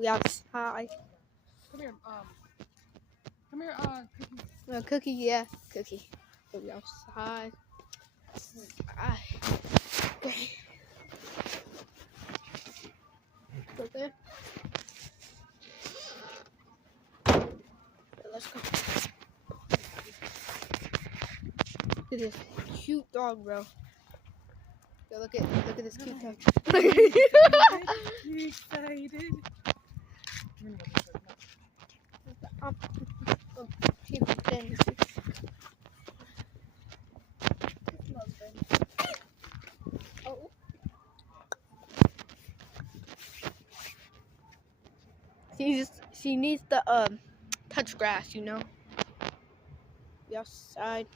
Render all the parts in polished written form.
We outside. Come here, Cookie. Cookie, yeah, Cookie. We outside. Okay. Go there. Let's go. Look at this cute dog, bro. Yo, look at this cute dog. You excited? Oh. She needs the touch grass, you know. Be outside,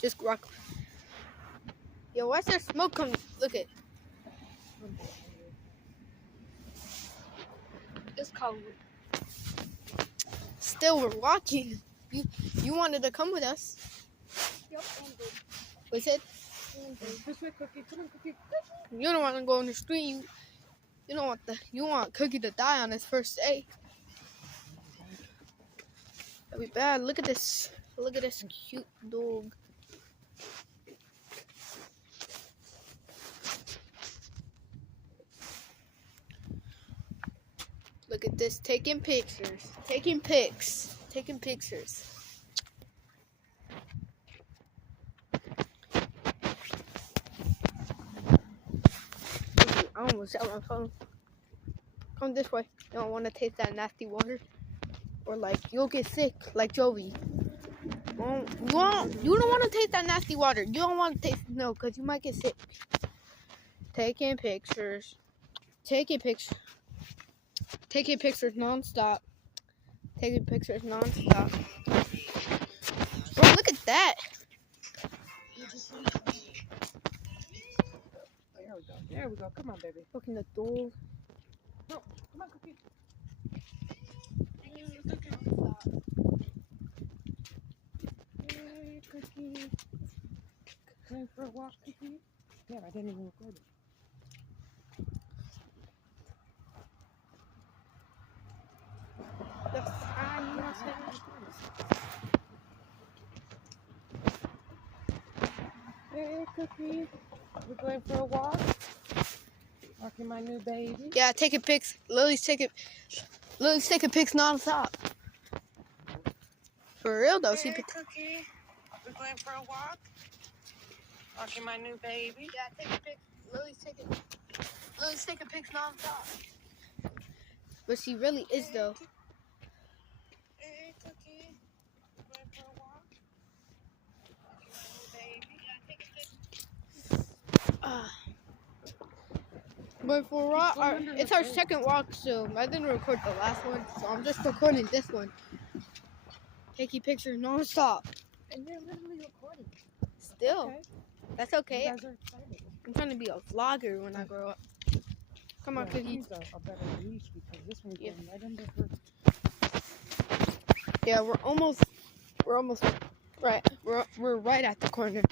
just rock. Yo, why's there smoke coming? Look at. It's cold. Still, we're walking. You wanted to come with us. Yep, and big. We said This way, Cookie. Come on, Cookie. you don't want to go on the street. You want Cookie to die on his first day. That'd be bad. Look at this. Look at this cute dog. Look at this. Taking pictures. Taking pics. Taking pictures. I almost shot my phone. Come this way. You don't want to taste that nasty water. Or like, you'll get sick like Jovi. You don't want to taste that nasty water. You don't want to taste, no, because you might get sick. Taking pictures. Taking pictures. Taking pictures non-stop. Taking pictures non-stop. Bro, look at that. There we go. There we go. Come on, baby. Fucking the dog. No, come on, Cookie. Hey, Cookie. Going for a walk, Cookie? Yeah, I didn't even record it. Hey, Cookie. We're going for a walk. Walking my new baby. Yeah, taking pics. Lily's taking pics non-stop. For real though, Hey, Cookie. We're going for a walk. Walking my new baby. Yeah, taking pics. Lily's taking pics non-stop. But she really is though. Hey, Cookie. We're going for a walk. Walking my new baby. Yeah, taking pics. But for it's our second walk, so I didn't record the last one, so I'm just recording this one. Taking pictures non-stop. And you're literally recording. Still, Okay. that's You okay. guys are excited. I'm trying to be a vlogger when I grow up. Come on, Yeah, Cookie. she's a better leash because this one's Yeah. going right under her. Yeah, we're almost right. We're right at the corner.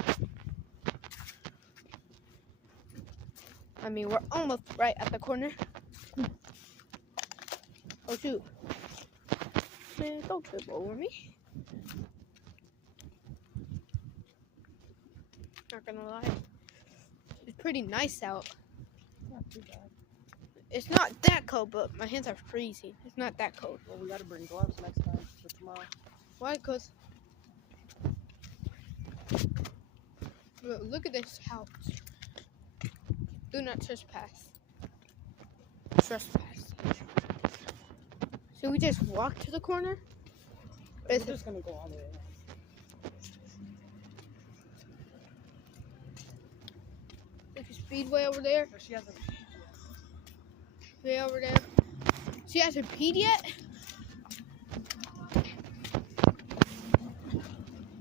I mean, we're almost right at the corner. Oh shoot! Man, don't trip over me. Not gonna lie, it's pretty nice out. Not too bad. It's not that cold, but my hands are freezing. It's not that cold. Well, we got to bring gloves next time for tomorrow. Why? Cause look at this house. Do not trespass. Trespass. Should we just walk to the corner? We're just going to go all the way around. There's a speedway over there. So she hasn't peed yet. Way over there. She hasn't peed yet?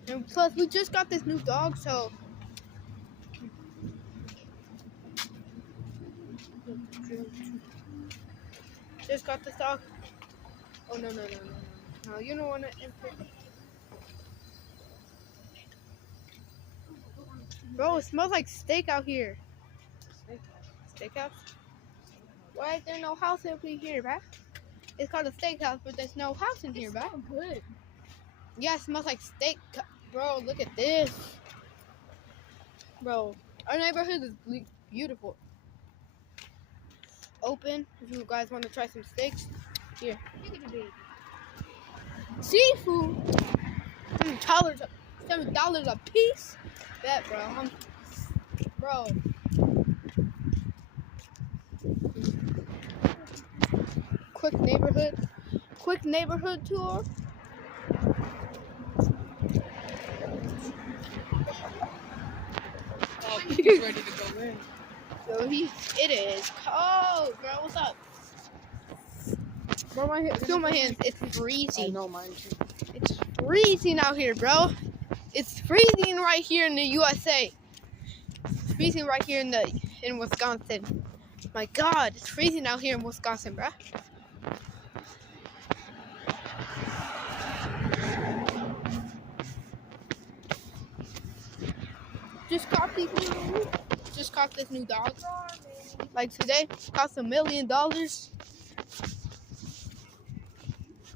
And plus, we just got this new dog, so. Just got this dog. Oh, no. No, you don't want to enter. Bro, it smells like steak out here. Steakhouse? Why is there no house over here, bruh? It's called a steakhouse, but there's no house in here, bro. So good. Yeah, it smells like steak. Bro, look at this. Bro, our neighborhood is beautiful. Open, if you guys want to try some steaks. Here. Seafood. $7 a piece. Bet, bro. Bro. Quick neighborhood tour. Oh, he's ready to go in. So it is cold, bro. What's up? Bro, feel my hands. It's I freezing. know, mine too. It's freezing out here, bro. It's freezing right here in the USA. It's freezing right here in Wisconsin. My God, it's freezing out here in Wisconsin, bro. Just caught this new dog. Like today, cost $1 million.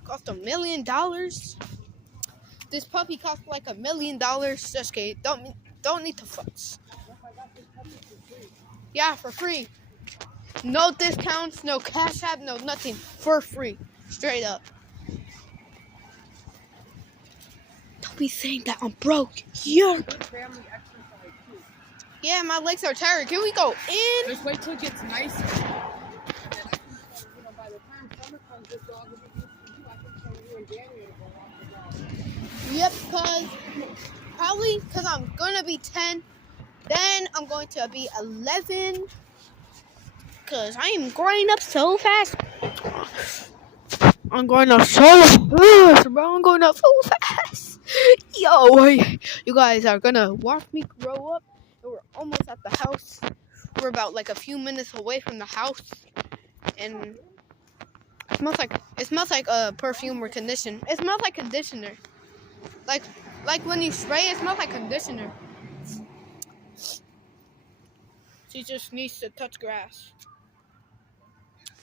Cost $1 million. This puppy cost like $1 million. Just kidding. Don't need to fuss. Yeah, for free. No discounts, no cash app, no nothing. For free. Straight up. Don't be saying that I'm broke. Yeah. Good family exercise too. Yeah, my legs are tired. Can we go in? Just wait till it gets nicer. And then I can tell, by the time summer comes, this dog will be used to you. I can tell you and Daniel to go walk the dog. Yep, probably because I'm gonna be 10. Then I'm going to be 11. Because I am growing up so fast. I'm growing up so fast, bro. I'm growing up so fast. Yo, you guys are gonna watch me grow up. And we're almost at the house. We're about like a few minutes away from the house. And it smells like a perfume or conditioner. It smells like conditioner. Like when you spray, it smells like conditioner. She just needs to touch grass.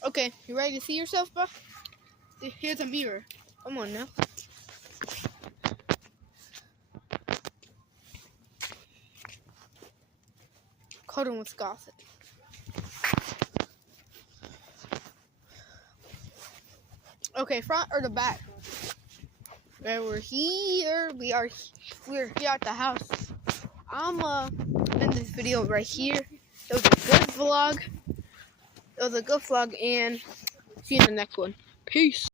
Okay, you ready to see yourself, bro? Here's a mirror. Come on now. Colton, Wisconsin. Okay, front or the back? We're here. We're here at the house. I'm in this video right here. It was a good vlog. And see you in the next one. Peace.